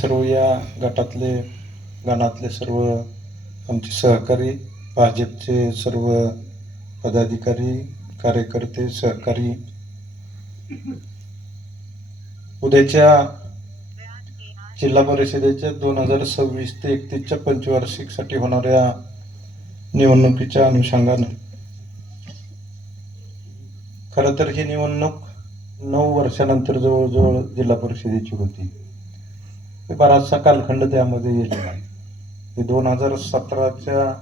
सर्व या गटातले गणातले सर्व आमचे सहकारी भाजपचे सर्व पदाधिकारी कार्यकर्ते सहकारी. उद्याच्या जिल्हा परिषदेच्या दोन हजार सव्वीस ते एकतीसच्या पंचवार्षिकसाठी होणाऱ्या निवडणुकीच्या अनुषंगानं. खरं तर ही निवडणूक नऊ वर्षानंतर जवळजवळ जिल्हा परिषदेची होती. ते बराचसा कालखंड त्यामध्ये गेलेला आहे हे दोन हजार सतराच्या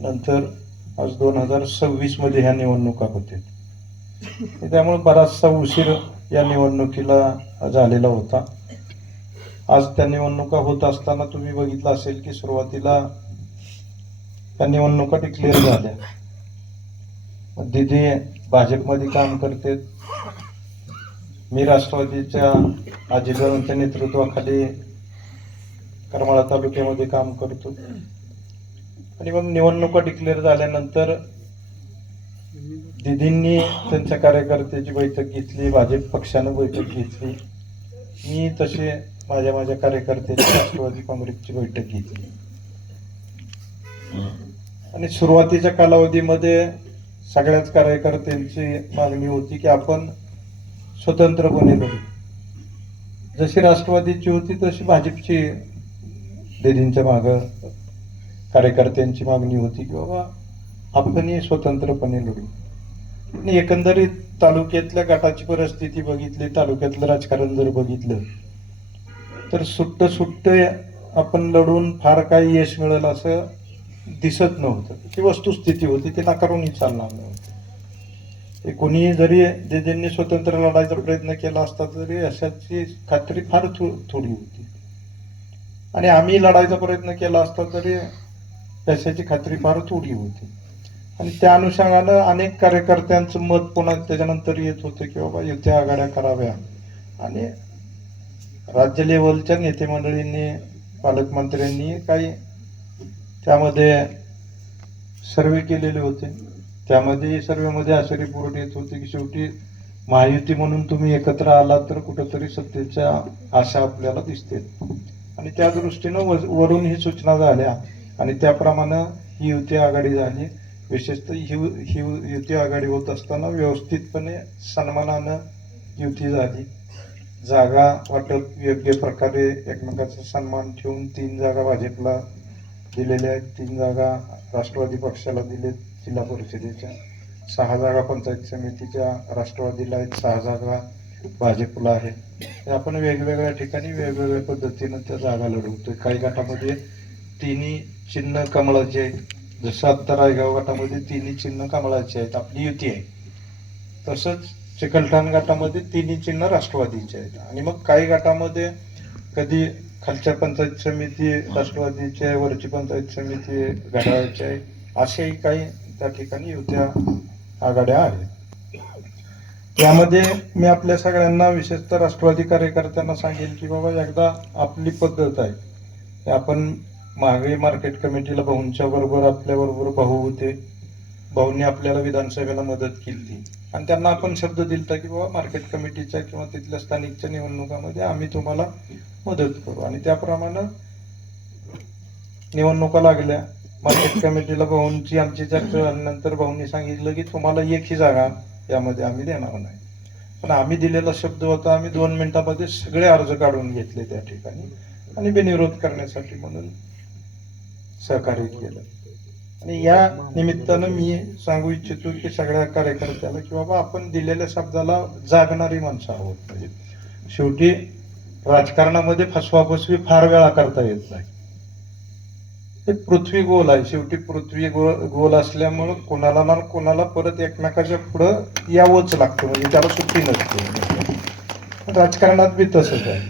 नंतर आज दोन हजार सव्वीसमध्ये ह्या निवडणुका होते त्यामुळे बराचसा उशीर या निवडणुकीला झालेला होता. आज त्या निवडणुका होत असताना तुम्ही बघितलं असेल की सुरुवातीला त्या निवडणुका डिक्लेअर झाल्या. दिदी भाजपमध्ये काम करते. मी राष्ट्रवादीच्या आजीदारांच्या नेतृत्वाखाली करमाळा तालुक्यामध्ये काम करतो. आणि मग निवडणुका डिक्लेअर झाल्यानंतर दिदींनी त्यांच्या कार्यकर्त्याची बैठक घेतली भाजप पक्षानं बैठक घेतली. मी तसे माझ्या माझ्या कार्यकर्त्याची राष्ट्रवादी काँग्रेसची बैठक घेतली. आणि सुरुवातीच्या कालावधीमध्ये सगळ्याच कार्यकर्त्यांची मागणी होती की आपण स्वतंत्रपणे लढू जशी राष्ट्रवादीची होती तशी भाजपची दिदींच्या माग कार्यकर्त्यांची मागणी होती की बाबा आपणही स्वतंत्रपणे लढू. आणि एकंदरीत तालुक्यातल्या गटाची परिस्थिती बघितली तालुक्यातलं राजकारण जर बघितलं तर सुट्ट सुट्ट आपण लढून फार काही यश मिळेल असं दिसत नव्हतं. ती वस्तुस्थिती होती ते नाकारूनही चालणार नव्हतं. ते कोणीही जरी ज्यांनी स्वतंत्र लढायचा प्रयत्न केला असता तरी अशाची खात्री फार थो थोडी होती. आणि आम्ही लढायचा प्रयत्न केला असता तरी यशाची खात्री फार थोडी होती. आणि त्या अनुषंगानं अनेक कार्यकर्त्यांचं मत पुन्हा त्याच्यानंतर येत होतं की बाबा युत्या आघाड्या कराव्या. आणि राज्य लेवलच्या नेते मंडळींनी पालकमंत्र्यांनी काही त्यामध्ये सर्वे केलेले होते. त्यामध्ये सर्वेमध्ये अशी रिपोर्ट येत होती की शेवटी महायुती म्हणून तुम्ही एकत्र आलात तर कुठंतरी सत्तेच्या आशा आपल्याला दिसते आणि त्या दृष्टीनं व- वरून ही सूचना झाल्या. आणि त्याप्रमाणे ही युती आघाडी झाली. विशेषतः ही ही युती आघाडी होत असताना व्यवस्थितपणे सन्मानानं युती झाली. जागा वाटप योग्य प्रकारे एकमेकाचा सन्मान ठेवून तीन जागा भाजपला दिलेल्या आहेत. तीन जागा राष्ट्रवादी पक्षाला दिलेत. जिल्हा परिषदेच्या सहा जागा पंचायत समितीच्या राष्ट्रवादीला आहेत सहा जागा भाजपला आहे. आपण वेगवेगळ्या ठिकाणी वेगवेगळ्या पद्धतीनं त्या जागा लढवतोय. काही गटामध्ये तिन्ही चिन्ह कमळाचे आहेत. जसं आत्ता रायगाव गटामध्ये तिन्ही चिन्ह कमळाचे आहेत. आपली युती आहे. तसंच चिकलठाण गटामध्ये तिन्ही चिन्ह राष्ट्रवादीचे आहेत. आणि मग काही गटामध्ये कधी खालच्या पंचायत समिती राष्ट्रवादीची आहे वरची पंचायत समिती घड्याळाची आहे असेही काही त्या ठिकाणी युत्या आघाड्या आहेत. त्यामध्ये मी आपल्या सगळ्यांना विशेषतः राष्ट्रवादी कार्यकर्त्यांना सांगेल की बाबा एकदा आपली पद्धत आहे. आपण महागाई मार्केट कमिटीला भाऊंच्या बरोबर आपल्या बरोबर भाऊ होते. भाऊंनी आपल्याला विधानसभेला मदत केली. आणि त्यांना आपण शब्द दिलता की बाबा मार्केट कमिटीच्या किंवा तिथल्या स्थानिकच्या निवडणुकामध्ये आम्ही तुम्हाला मदत करू. आणि त्याप्रमाणे निवडणुका लागल्या. मार्केट कमिटीला भाऊंची आमची चर्चा झाल्यानंतर भाऊंनी सांगितलं की तुम्हाला एकही जागा यामध्ये आम्ही देणार नाही. पण आम्ही दिलेला शब्द होता आम्ही दोन मिनिटामध्ये सगळे अर्ज काढून घेतले त्या ठिकाणी आणि बिनविरोध करण्यासाठी म्हणून सहकार्य केलं. आणि या निमित्तानं मी सांगू इच्छितो की सगळ्या कार्यकर्त्याला की बाबा आपण दिलेल्या शब्दाला जागणारी माणसं आहोत. म्हणजे शेवटी राजकारणामध्ये फसवाफसवी फार वेळा करता येत नाही. हे पृथ्वी गोल आहे. शेवटी पृथ्वी गोल गोल असल्यामुळं कोणाला ना कोणाला परत एकमेकाच्या पुढं यावंच लागतं. म्हणजे त्याला सुट्टी नसते. राजकारणात बी तसंच आहे.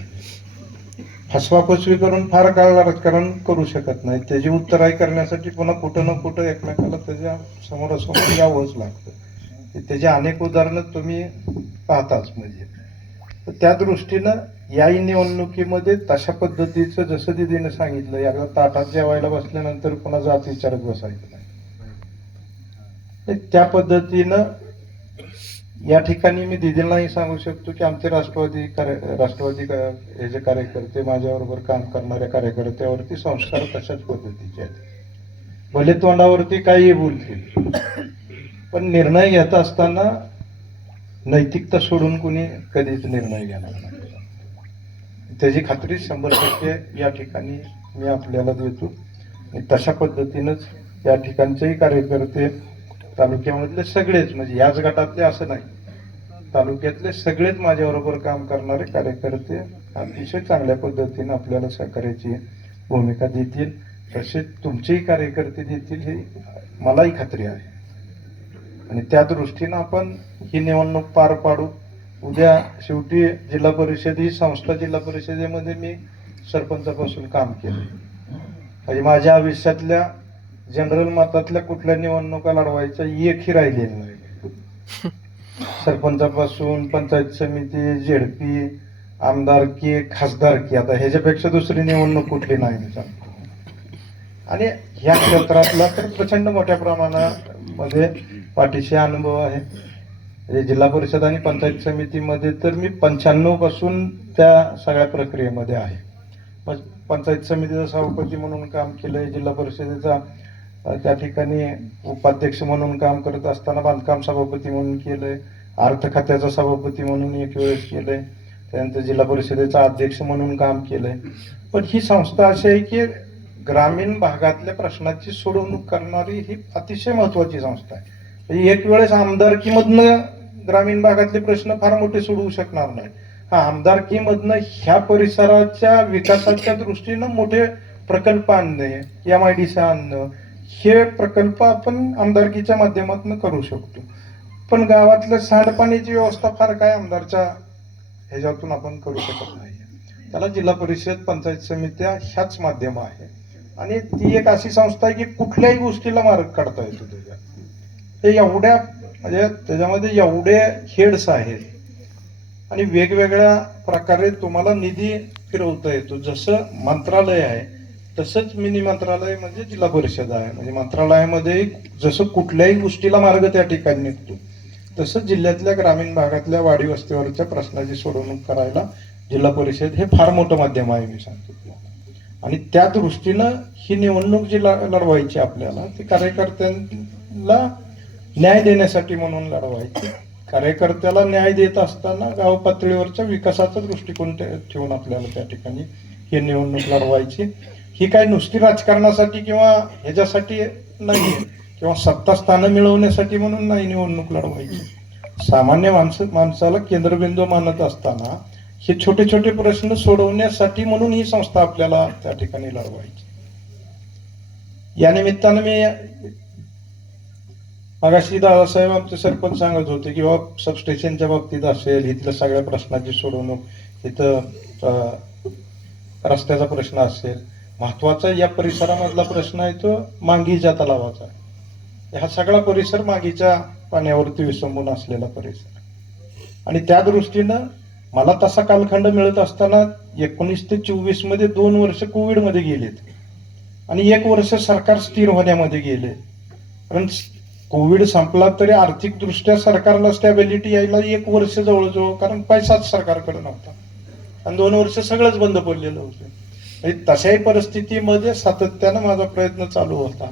फसवाफसवी करून फार काळ राजकारण करू शकत नाही. त्याची उत्तराई करण्यासाठी पुन्हा कुठं ना कुठं एकमेकाला त्याच्या समोरासमोर यावंच लागतं. त्याची अनेक उदाहरणं तुम्ही पाहताच म्हणजे. त्या दृष्टीनं याही निवडणुकीमध्ये तशा पद्धतीचं जसं दिदीनं सांगितलं याला ताटात जेवायला बसल्यानंतर पुन्हा जात विचारत बसायचं नाही. त्या पद्धतीनं या ठिकाणी मी दिदींनाही सांगू शकतो की आमचे राष्ट्रवादी कार्य राष्ट्रवादी हे जे कार्यकर्ते माझ्याबरोबर काम करणाऱ्या कार्यकर्त्यावरती संस्कार तशाच पद्धतीचे आहेत. भले तोंडावरती काही बोलतील पण निर्णय घेत असताना नैतिकता सोडून कुणी कधीच निर्णय घेणार नाही. त्याची खात्री शंभर टक्के या ठिकाणी मी आपल्याला देतो. तशा पद्धतीनंच या ठिकाणचेही कार्यकर्ते तालुक्यामधले सगळेच म्हणजे याच गटातले असं नाही तालुक्यातले सगळेच माझ्याबरोबर काम करणारे कार्यकर्ते अतिशय चांगल्या पद्धतीने आपल्याला सहकार्याची भूमिका देतील. तसेच तुमचेही कार्यकर्ते देतील ही मलाही खात्री आहे. आणि त्या दृष्टीनं आपण ही निवडणूक पार पाडू. उद्या शेवटी जिल्हा परिषद ही संस्था जिल्हा परिषदेमध्ये मी सरपंचापासून काम केलं म्हणजे माझ्या आयुष्यातल्या जनरल मतातल्या कुठल्या निवडणुका लढवायच्या एकही राहिलेली नाही. सरपंचापासून पंचायत समिती झेडपी आमदारकी खासदारकी आता ह्याच्यापेक्षा दुसरी निवडणूक कुठली नाही आणि ह्या क्षेत्रातला तर प्रचंड मोठ्या प्रमाणामध्ये पाठीशी अनुभव आहे. म्हणजे जिल्हा परिषद आणि पंचायत समितीमध्ये तर मी पंच्याण्णवपासून त्या सगळ्या प्रक्रियेमध्ये आहे. मग पंचायत समितीचा सभापती म्हणून काम केलंय जिल्हा परिषदेचा त्या ठिकाणी उपाध्यक्ष म्हणून काम करत असताना बांधकाम सभापती म्हणून केलंय अर्थ खात्याचा सभापती म्हणून एक वेळेस केलंय त्यानंतर जिल्हा परिषदेचा अध्यक्ष म्हणून काम केलंय. पण ही संस्था अशी आहे की ग्रामीण भागातल्या प्रश्नाची सोडवणूक करणारी ही अतिशय महत्वाची संस्था आहे. म्हणजे एक वेळेस आमदारकीमधनं ग्रामीण भागातले प्रश्न फार मोठे सोडवू शकणार नाही. हा आमदारकीमधनं ह्या परिसराच्या विकासाच्या दृष्टीनं मोठे प्रकल्प आणणे एम आय डी सी आणणं हे प्रकल्प आपण आमदारकीच्या माध्यमातून करू शकतो. पण गावातलं सांडपाण्याची व्यवस्था फार काय आमदारच्या ह्याच्यातून आपण करू शकत नाही. त्याला जिल्हा परिषद पंचायत समित्या ह्याच माध्यम आहे आणि ती एक अशी संस्था आहे की कुठल्याही गोष्टीला मार्ग काढता येतो. ते एवढ्या म्हणजे त्याच्यामध्ये एवढे हेड्स आहेत. आणि वेगवेगळ्या प्रकारे तुम्हाला निधी फिरवता येतो. जसं मंत्रालय आहे तसंच मिनी मंत्रालय म्हणजे जिल्हा परिषद आहे. म्हणजे मंत्रालयामध्ये जसं कुठल्याही गोष्टीला मार्ग त्या ठिकाणी निघतो तसंच जिल्ह्यातल्या ग्रामीण भागातल्या वाडी वस्तीवरच्या प्रश्नाची सोडवणूक करायला जिल्हा परिषद हे फार मोठं माध्यम आहे मी सांगतो आणि त्या दृष्टीनं ही निवडणूक जी लढवायची आपल्याला ती कार्यकर्त्यांना न्याय देण्यासाठी म्हणून लढवायची. कार्यकर्त्याला न्याय देत असताना गाव पातळीवरच्या विकासाचा दृष्टिकोन ठेवून आपल्याला त्या ठिकाणी हे निवडणूक लढवायची. ही काय नुसती राजकारणासाठी किंवा ह्याच्यासाठी नाही किंवा सत्ता स्थानं मिळवण्यासाठी म्हणून नाही निवडणूक लढवायची. सामान्य माणसं माणसाला केंद्रबिंदू मानत असताना हे छोटे छोटे प्रश्न सोडवण्यासाठी म्हणून ही संस्था आपल्याला त्या ठिकाणी लढवायची. या निमित्तानं मी मगाशी दादासाहेब आमचे सरपंच सांगत होते की बाबा सबस्टेशनच्या बाबतीत असेल इथल्या सगळ्या प्रश्नाची सोडवणूक इथं रस्त्याचा प्रश्न असेल. महत्त्वाचा या परिसरामधला प्रश्न आहे तो मांगीच्या तलावाचा. हा सगळा परिसर मागीच्या पाण्यावरती विसंबून असलेला परिसर. आणि त्या दृष्टीनं मला तसा कालखंड मिळत असताना एकोणीस ते चोवीसमध्ये दोन वर्ष कोविडमध्ये गेलेत. आणि एक वर्ष सरकार स्थिर होण्यामध्ये गेले. कारण कोविड संपला तरी आर्थिक दृष्ट्या सरकारला स्टॅबिलिटी यायला एक वर्ष जवळजवळ कारण पैसाच सरकारकडे नव्हता. आणि दोन वर्ष सगळंच बंद पडलेलं होतं. म्हणजे तशाही परिस्थितीमध्ये सातत्यानं माझा प्रयत्न चालू होता.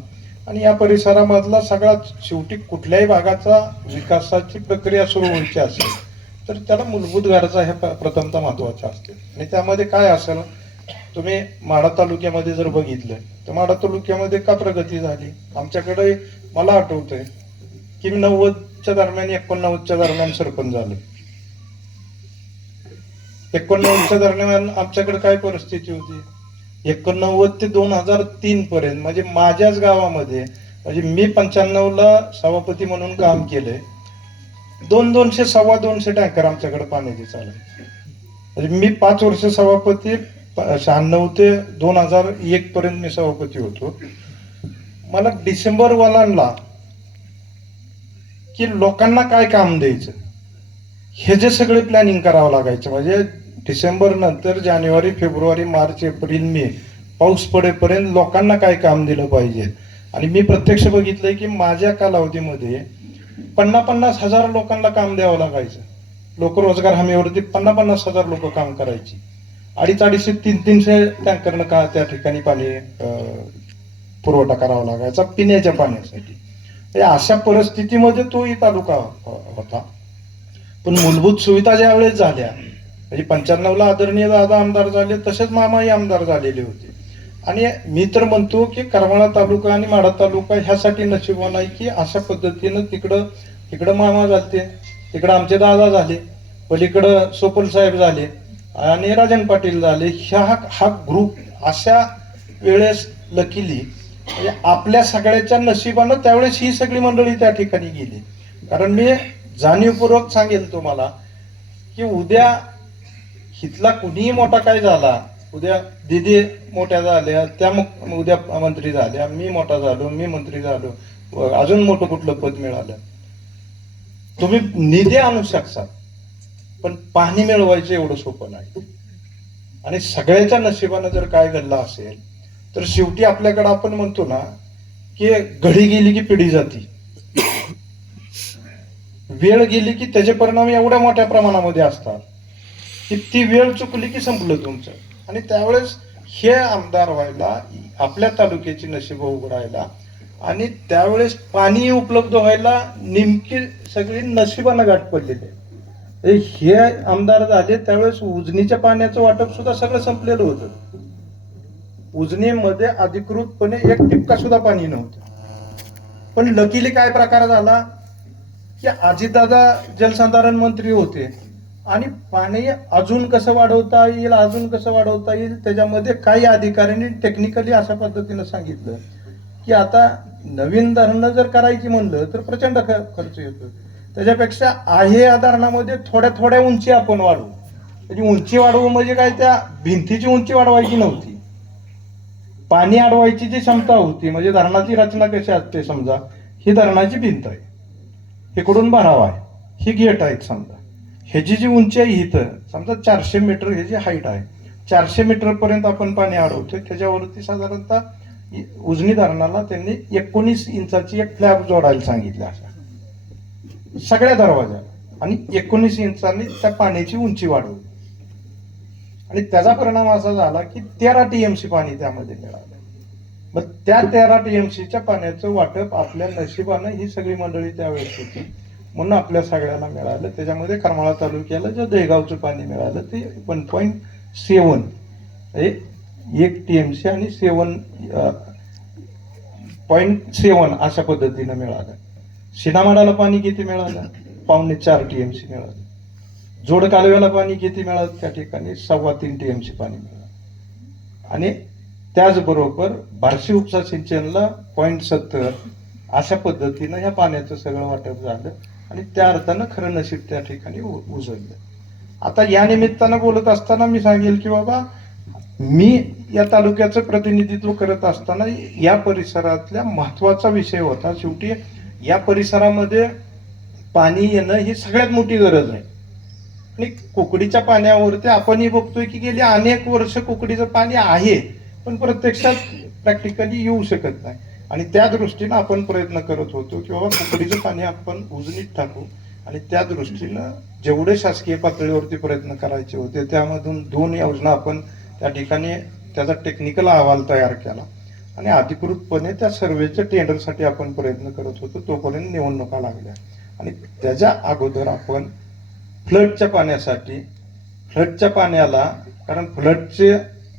आणि या परिसरामधला सगळा शेवटी कुठल्याही भागाचा विकासाची प्रक्रिया सुरू व्हायची असेल तर त्याला मूलभूत गरजा ह्या प्रथमतः महत्त्वाच्या असतील. आणि त्यामध्ये काय असेल तुम्ही माढा तालुक्यामध्ये जर बघितलं तर माढा तालुक्यामध्ये का प्रगती झाली? आमच्याकडे मला आठवतंय की मी नव्वदच्या दरम्यान एकोणनव्वदच्या दरम्यान सरपंच झाले. एकोणनव्वदच्या दरम्यान आमच्याकडे काय परिस्थिती होती? एकोणनव्वद ते दोन हजार तीन पर्यंत म्हणजे माझ्याच गावामध्ये म्हणजे मी पंच्याण्णव ला सभापती म्हणून काम केलंय. दोन दोनशे सव्वा दोनशे टँकर आमच्याकडे पाण्याचे चालले. म्हणजे मी पाच वर्ष सभापती शहाण्णव ते दोन हजार एक पर्यंत मी सभापती होतो. मला डिसेंबर वालांना की लोकांना काय काम द्यायचं? हे जे सगळे प्लॅनिंग करावं लागायचं. म्हणजे डिसेंबर नंतर जानेवारी फेब्रुवारी मार्च एप्रिल मे पाऊस पडेपर्यंत लोकांना काय काम दिलं पाहिजे? आणि मी प्रत्यक्ष बघितलंय की माझ्या कालावधीमध्ये पन्ना पन्नास हजार लोकांना काम द्यावं लागायचं. लोक रोजगार हमीवरती पन्ना पन्नास हजार लोक काम करायची. अडीच अडीचशे तीन तीनशे टँकरनं का त्या ठिकाणी पाणी अं, पुरवठा करावा लागायचा पिण्याच्या पाण्यासाठी. म्हणजे अशा परिस्थितीमध्ये तोही तालुका हो-, होता. पण मूलभूत सुविधा ज्या वेळेस झाल्या म्हणजे पंच्याण्णवला आदरणीय दादा आमदार झाले तसेच मामाही आमदार झालेले होते. आणि मी तर म्हणतो की करमाळा तालुका आणि माढा तालुका ह्यासाठी नशिबवान आहे की अशा पद्धतीनं तिकडं तिकडं मामा झालते तिकडं आमचे दादा झाले पलीकडं सोपल साहेब झाले आणि राजन पाटील झाले. ह्या हा ग्रुप अशा वेळेस लकीली म्हणजे आपल्या सगळ्याच्या नशिबानं त्यावेळेस ही सगळी मंडळी त्या ठिकाणी गेली. कारण मी जाणीवपूर्वक सांगेल तुम्हाला की उद्या हितला कुणीही मोठा काय झाला उद्या दिदी मोठ्या झाल्या त्या मग उद्या मंत्री झाल्या मी मोठा झालो मी मंत्री झालो अजून मोठं कुठलं पद मिळालं. तुम्ही निधी आणू शकता पण पाणी मिळवायचं एवढं सोपं नाही. आणि सगळ्याच्या नशिबानं जर काय घडलं असेल तर शेवटी आपल्याकडे आपण म्हणतो ना की घडी गेली की पिढी जाती. वेळ गेली की त्याचे परिणाम एवढ्या मोठ्या प्रमाणामध्ये असतात की ती वेळ चुकली की संपलं तुमचं. आणि त्यावेळेस हे आमदार व्हायला आपल्या तालुक्याची नशीब उघडायला आणि त्यावेळेस पाणी उपलब्ध व्हायला नेमकी सगळी नशिबानं गाठ पडलेली आहे. हे हे आमदार झाले त्यावेळेस उजनीच्या पाण्याचं वाटप सुद्धा सगळं संपलेलं होतं. उजनीमध्ये अधिकृतपणे एक टिपका सुद्धा पाणी नव्हतं. पण लकीली काय प्रकार झाला? की आजीदादा जलसंधारण मंत्री होते आणि पाणी अजून कसं वाढवता येईल अजून कसं वाढवता येईल त्याच्यामध्ये काही अधिकाऱ्यांनी टेक्निकली अशा पद्धतीनं सांगितलं. की आता नवीन धरणं जर करायची म्हणलं तर प्रचंड खर्च येतो त्याच्यापेक्षा आहे या धरणामध्ये थोड्या थोड्या उंची आपण वाढवू. त्याची उंची वाढवू म्हणजे काय? त्या भिंतीची उंची वाढवायची नव्हती. पाणी अडवायची जी क्षमता होती म्हणजे धरणाची रचना कशी असते समजा ही धरणाची भिंत आहे. इकडून भराव आहे. ही गेट आहेत समजा. ह्याची जी उंची आहे इथं समजा चारशे मीटर ह्याची हाईट आहे चारशे मीटरपर्यंत आपण पाणी अडवतोय. त्याच्यावरती साधारणतः उजनी धरणाला त्यांनी एकोणीस इंचाची एक फ्लॅब जोडायला सांगितलं अशा सगळ्या दरवाजा आणि एकोणीस इंचांनी त्या पाण्याची उंची वाढवली. आणि त्याचा परिणाम असा झाला की तेरा टीएमसी पाणी त्यामध्ये मिळालं. मग त्या तेरा टीएमसीच्या पाण्याचं वाटप आपल्या नशिबानं ही सगळी मंडळी त्यावेळेस होती. म्हणून आपल्या सगळ्यांना मिळालं. त्याच्यामध्ये करमाळा तालुक्याला जे देगावचं पाणी मिळालं ते वन पॉईंट सेवन एक टीएमसी आणि सेवन पॉईंट सेवन अशा पद्धतीनं मिळालं. शिनामाडाला पाणी किती मिळालं? पावणे चार टीएमसी मिळालं. जोड कालव्याला पाणी किती मिळालं त्या ठिकाणी? सव्वा तीन टी एम सी पाणी मिळालं. आणि त्याचबरोबर बार्शी उपसा सिंचनला पॉईंट सत्तर अशा पद्धतीनं ह्या पाण्याचं सगळं वाटप झालं आणि त्या अर्थानं खरं नशीब त्या ठिकाणी उ- उजळलं. आता या निमित्तानं बोलत असताना मी सांगेल की बाबा मी या तालुक्याचं प्रतिनिधित्व करत असताना या परिसरातल्या महत्त्वाचा विषय होता शेवटी या परिसरामध्ये पाणी येणं ही सगळ्यात मोठी गरज आहे. आणि कोकडीच्या पाण्यावरती आपणही बघतोय की गेली अनेक वर्ष कोकडीचं पाणी आहे पण प्रत्यक्षात प्रॅक्टिकली येऊ शकत नाही. आणि त्या दृष्टीनं आपण प्रयत्न करत होतो की बाबा कुकडीचं पाणी आपण उजनीत टाकू. आणि त्या दृष्टीनं जेवढे शासकीय पातळीवरती प्रयत्न करायचे होते त्यामधून दोन योजना आपण त्या ठिकाणी त्याचा टेक्निकल अहवाल तयार केला. आणि अधिकृतपणे त्या सर्वेच्या टेंडरसाठी आपण प्रयत्न करत होतो तोपर्यंत निवडणुका लागल्या. आणि त्याच्या अगोदर आपण फ्लडच्या पाण्यासाठी फ्लडच्या पाण्याला कारण फ्लडचे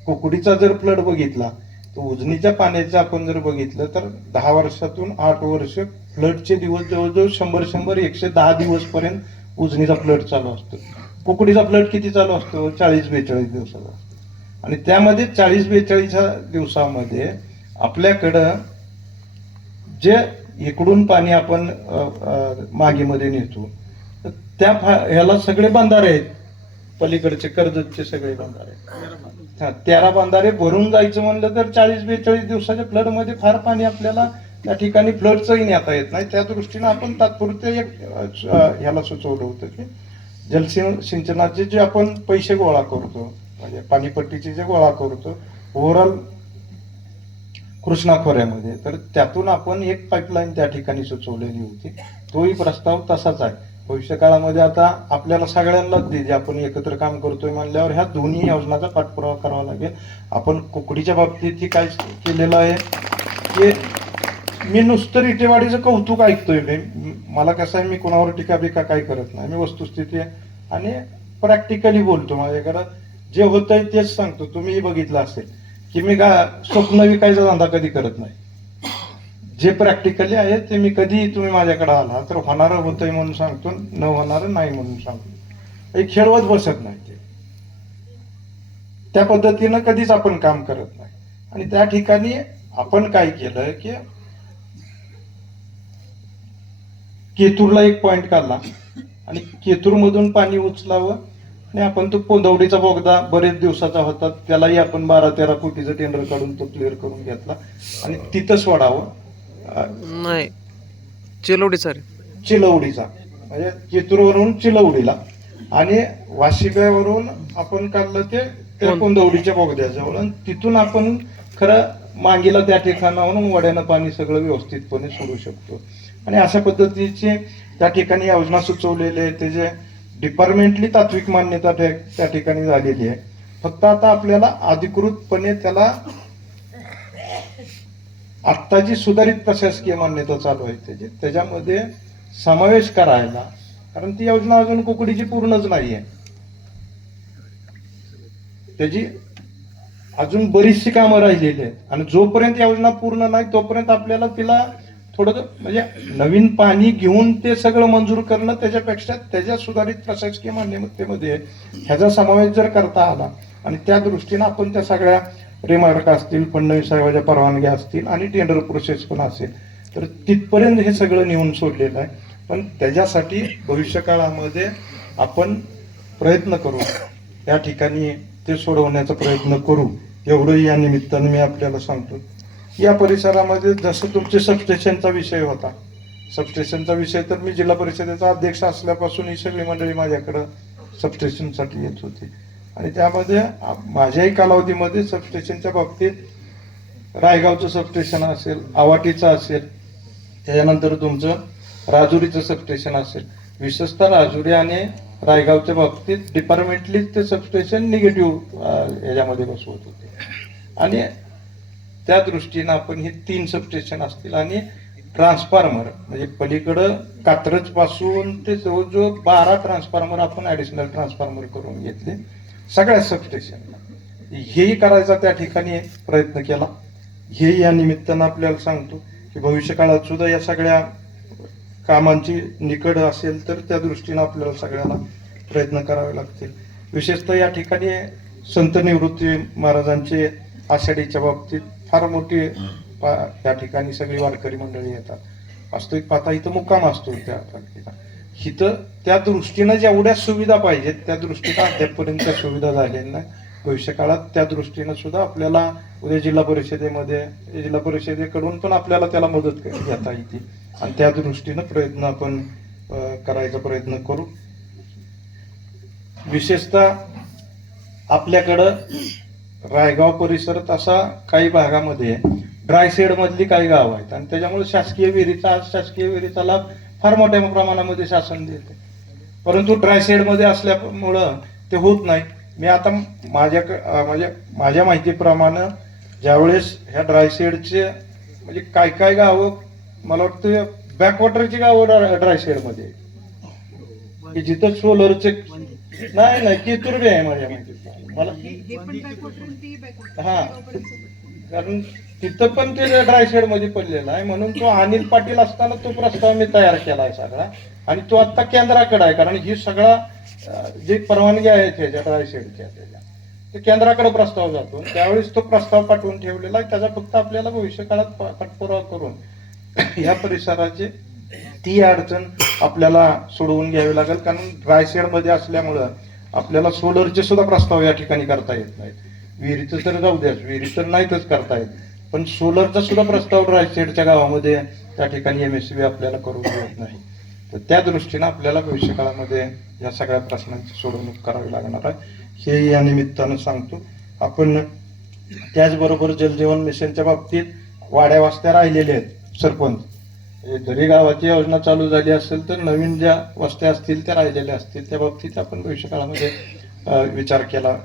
कुकडीचा जर फ्लड बघितला तर उजनीच्या पाण्याचं आपण जर बघितलं तर दहा वर्षातून आठ वर्ष फ्लडचे दिवस जवळजवळ शंभर शंभर एकशे दहा दिवसपर्यंत उजनीचा फ्लड चालू असतो. कुकडीचा फ्लड किती चालू असतो? चाळीस बेचाळीस दिवसाचा असतो. आणि त्यामध्ये चाळीस बेचाळीस दिवसामध्ये आपल्याकडं जे इकडून पाणी आपण मागेमध्ये नेतो त्या फा- ह्याला सगळे बंधारे आहेत. पलीकडचे कर्जतचे सगळे बंधारे हा, तेरा बंधारे भरून जायचं म्हणलं तर चाळीस बेचाळीस दिवसाच्या फ्लडमध्ये फार पाणी आपल्याला त्या ठिकाणी फ्लडचंही नेता येत नाही. त्या दृष्टीनं आपण तात्पुरते एक ह्याला सुचवलं होतं की जलसिं सिंचनाचे जे आपण पैसे गोळा करतो म्हणजे पाणीपट्टीचे जे गोळा करतो ओव्हरऑल कृष्णा खोऱ्यामध्ये तर त्यातून आपण एक पाईपलाईन त्या ठिकाणी सुचवलेली होती. तोही प्रस्ताव तसाच आहे. भविष्य काळामध्ये आता आपल्याला सगळ्यांनाच दे जे आपण एकत्र काम करतोय म्हणल्यावर ह्या दोन्ही योजनाचा पाठपुरावा करावा लागेल. आपण कुकडीच्या बाबतीत काय केलेलं आहे की मी नुसतं रिटेवाडीचं कौतुक ऐकतोय. मी मला कसं आहे मी कोणावर टीका बिका काय करत नाही. मी वस्तुस्थिती आहे आणि प्रॅक्टिकली बोलतो. म्हणजे माझ्याकडं जे होतंय तेच सांगतो. तुम्हीही बघितलं असेल की मी का स्वप्न विकायचा धंदा कधी करत नाही. जे प्रॅक्टिकली आहे ते मी कधी तुम्ही माझ्याकडे आला तर होणारं होतंय म्हणून सांगतो न होणारं नाही म्हणून सांगतो. हे खेळवत बसत नाही ते. त्या पद्धतीनं कधीच आपण काम करत नाही. आणि त्या ठिकाणी आपण काय केलं की केतूरला एक पॉइंट काढला. आणि केतूर मधून पाणी उचलावं. आणि आपण तो पोंदवडीचा बोगदा बरेच दिवसाचा होता. त्यालाही आपण बारा तेरा कोटीचं टेंडर काढून तो क्लिअर करून घेतला. आणि तिथं सोडावं. नाही. चिलवडी सर चिलवडीचा. म्हणजे केतूरवरून चिलवडीला. आणि वाशिकावरून आपण काढलं ते त्या कोंदवडीच्या बोगद्याजवळ. आणि तिथून आपण खरं मांगीला त्या ठिकाणावरून वड्यानं पाणी सगळं व्यवस्थितपणे सोडू शकतो. आणि अशा पद्धतीचे त्या ठिकाणी योजना सुचवलेले आहे. त्याचे डिपार्टमेंटली तात्विक मान्यता त्या ठिकाणी झालेली आहे. फक्त आता आपल्याला अधिकृतपणे त्याला आत्ता जी सुधारित प्रशासकीय मान्यता चालू आहे त्याची त्याच्यामध्ये समावेश करायला कारण ती योजना अजून कुकडीची पूर्णच नाही आहे त्याची अजून बरीचशी कामं राहिलेली आहेत. आणि जोपर्यंत योजना पूर्ण नाही तोपर्यंत आपल्याला तिला थोडं म्हणजे नवीन पाणी घेऊन ते सगळं मंजूर करणं त्याच्यापेक्षा त्याच्या सुधारित प्रशासकीय मान्यतेमध्ये ह्याचा समावेश जर करता आला आणि त्या दृष्टीनं आपण त्या सगळ्या रिमार्क असतील फडणवीस साहेबाच्या परवानग्या असतील आणि टेंडर प्रोसेस पण असेल तर तिथपर्यंत हे सगळं नेऊन सोडलेलं आहे. पण त्याच्यासाठी भविष्यकाळामध्ये आपण प्रयत्न करू. या ठिकाणी ते सोडवण्याचा प्रयत्न करू. एवढंही या निमित्तानं मी आपल्याला सांगतो. या परिसरामध्ये जसं तुमचे सबस्टेशनचा विषय होता. सबस्टेशनचा विषय तर मी जिल्हा परिषदेचा अध्यक्ष असल्यापासून ही सगळी मंडळी माझ्याकडं सबस्टेशनसाठी येत होती. आणि त्यामध्ये माझ्याही कालावधीमध्ये सबस्टेशनच्या बाबतीत रायगावचं सबस्टेशन असेल आवाटीचं असेल त्याच्यानंतर तुमचं राजुरीचं सबस्टेशन असेल. विशेषतः राजुरी आणि रायगावच्या बाबतीत डिपार्टमेंटली ते सबस्टेशन निगेटिव्ह याच्यामध्ये बसवत होते. आणि त्या दृष्टीनं आपण हे तीन सबस्टेशन असतील आणि ट्रान्सफॉर्मर म्हणजे पलीकडं कात्रजपासून ते जवळजवळ बारा ट्रान्सफॉर्मर आपण ॲडिशनल ट्रान्सफॉर्मर करून घेतले. सगळ्या सबस्टेशन हेही करायचा त्या ठिकाणी प्रयत्न केला. हेही या निमित्तानं आपल्याला सांगतो की भविष्य काळात सुद्धा या सगळ्या कामांची निकड असेल तर त्या दृष्टीनं आपल्याला सगळ्याला प्रयत्न करावे लागतील. विशेषतः या ठिकाणी संत निवृत्ती महाराजांचे आषाढीच्या बाबतीत फार मोठी पा- या ठिकाणी सगळी वारकरी मंडळी येतात. वास्तविक पाहता इथं मुक्काम असतो त्या ठिकाणी. इथं त्या दृष्टीनं जेवढ्या सुविधा पाहिजेत त्या दृष्टीनं अद्यापपर्यंत सुविधा झालेल्या नाही. भविष्यकाळात त्या दृष्टीनं सुद्धा आपल्याला उद्या जिल्हा परिषदेमध्ये जिल्हा परिषदेकडून पण आपल्याला त्याला मदत घेता येते आणि त्या दृष्टीनं प्रयत्न आपण करायचा प्रयत्न करू. विशेषतः आपल्याकडं रायगाव परिसरात असा काही भागामध्ये ड्राय शेड काही गाव आहेत. आणि त्याच्यामुळे शासकीय विहिरीचा आज शासकीय विहिरीचा लाभ फार मोठ्या प्रमाणामध्ये शासन देते परंतु ड्राय शेडमध्ये असल्यामुळं ते होत नाही मी आता माझ्या म्हणजे माझ्या माहितीप्रमाणे ज्यावेळेस ह्या ड्राय शेडचे म्हणजे काय काय गावं मला वाटतं बॅकवॉटरची गावं ड्राय शेडमध्ये आहेत. की जिथं सोलरचे नाही नाही केतुर बी आहे माझ्या माहितीत मला हे. हा कारण तिथं पण ते ड्राय शेडमध्ये पडलेला आहे. म्हणून तो अनिल पाटील असताना तो प्रस्ताव मी तयार केला आहे सगळा. आणि तो आता केंद्राकडे आहे. कारण ही सगळा जे परवानगी आहे त्याच्या ड्राय शेडच्या त्याच्या. ते केंद्राकडे प्रस्ताव जातो. त्यावेळेस तो प्रस्ताव पाठवून ठेवलेला आहे. त्याचा फक्त आपल्याला भविष्य काळात पाठपुरावा करून ह्या परिसराचे ती अडचण आपल्याला सोडवून घ्यावी लागेल. कारण ड्राय शेडमध्ये असल्यामुळं आपल्याला सोलरचे सुद्धा प्रस्ताव या ठिकाणी करता येत नाहीत. विहिरीचं तर जाऊ द्या विहिरी तर नाहीतच करता येत. पण सोलरचा सुद्धा प्रस्ताव रायसेडच्या गावामध्ये त्या ठिकाणी एम एस सी बी आपल्याला करून देत नाही. तर त्या दृष्टीनं आपल्याला भविष्य काळामध्ये या सगळ्या प्रश्नांची सोडवणूक करावी लागणार आहे. हे या निमित्तानं सांगतो. आपण त्याचबरोबर जलजीवन मिशनच्या बाबतीत वाड्या वस्त्या राहिलेल्या आहेत सरपंच. जरी गावाची योजना चालू झाली असेल तर नवीन ज्या वस्त्या असतील त्या राहिलेल्या असतील त्या बाबतीत आपण भविष्यकाळामध्ये विचार केला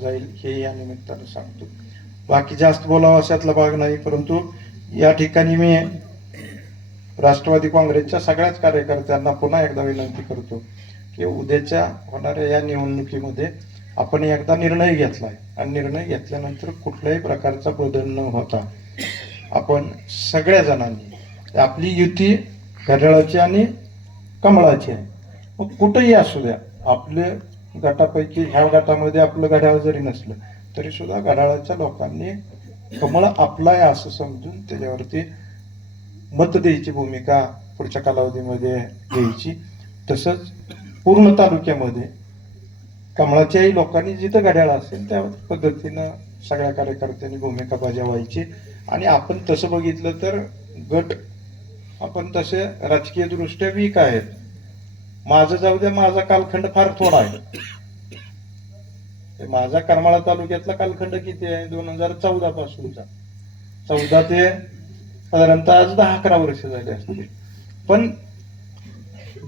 जाईल हे या निमित्तानं सांगतो. बाकी जास्त बोलावं अशातला भाग नाही परंतु या ठिकाणी मी राष्ट्रवादी काँग्रेसच्या सगळ्याच कार्यकर्त्यांना पुन्हा एकदा विनंती करतो की उद्याच्या होणाऱ्या या निवडणुकीमध्ये आपण एकदा निर्णय घेतलाय. आणि निर्णय घेतल्यानंतर कुठल्याही प्रकारचा बदल न होता आपण सगळ्या जणांनी आपली युती घड्याळाची आणि कमळाची आहे. मग कुठंही असू द्या आपले गटापैकी ह्या गटामध्ये आपलं घड्याळ जरी नसलं तरी सुद्धा घड्याळाच्या लोकांनी कमळ आपला आहे असं समजून त्याच्यावरती मत द्यायची भूमिका पुढच्या कालावधीमध्ये घ्यायची. तसंच पूर्ण तालुक्यामध्ये कमळाच्याही लोकांनी जिथं घड्याळ असेल त्या पद्धतीनं सगळ्या कार्यकर्त्यांनी भूमिका बजावायची. आणि आपण तसं बघितलं तर गट आपण तसे राजकीयदृष्ट्या वीक आहेत. माझं जाऊ द्या माझा कालखंड फार थोडा आहे. ते माझा करमाळा तालुक्यातला कालखंड किती आहे? दोन हजार चौदा पासूनचा. चौदा ते साधारणतः आज दहा अकरा वर्ष झाले असतील. पण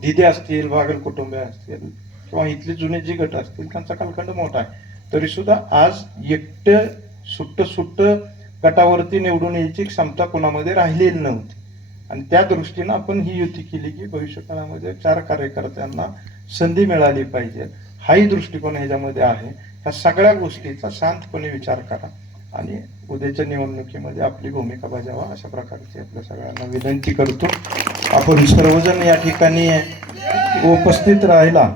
दिदे असतील भागल कुटुंबे असतील किंवा इथले जुने जी गट असतील त्यांचा कालखंड मोठा आहे. तरी सुद्धा आज एकटं सुट्ट सुट्ट गटावरती निवडून यायची क्षमता कोणामध्ये राहिलेली नव्हती. आणि त्या दृष्टीनं आपण ही युती केली की भविष्य काळामध्ये चार कार्यकर्त्यांना संधी मिळाली पाहिजे. हाही दृष्टिकोन ह्याच्यामध्ये आहे. ह्या सगळ्या गोष्टीचा शांतपणे विचार करा. आणि उद्याच्या निवडणुकीमध्ये आपली भूमिका बजावा अशा प्रकारची आपल्या सगळ्यांना विनंती करतो. आपण सर्वजण या ठिकाणी उपस्थित राहिला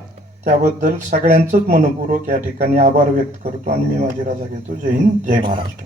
त्याबद्दल सगळ्यांचंच मनपूर्वक या ठिकाणी आभार व्यक्त करतो आणि मी माझी राजा घेतो. जय हिंद जय महाराष्ट्र.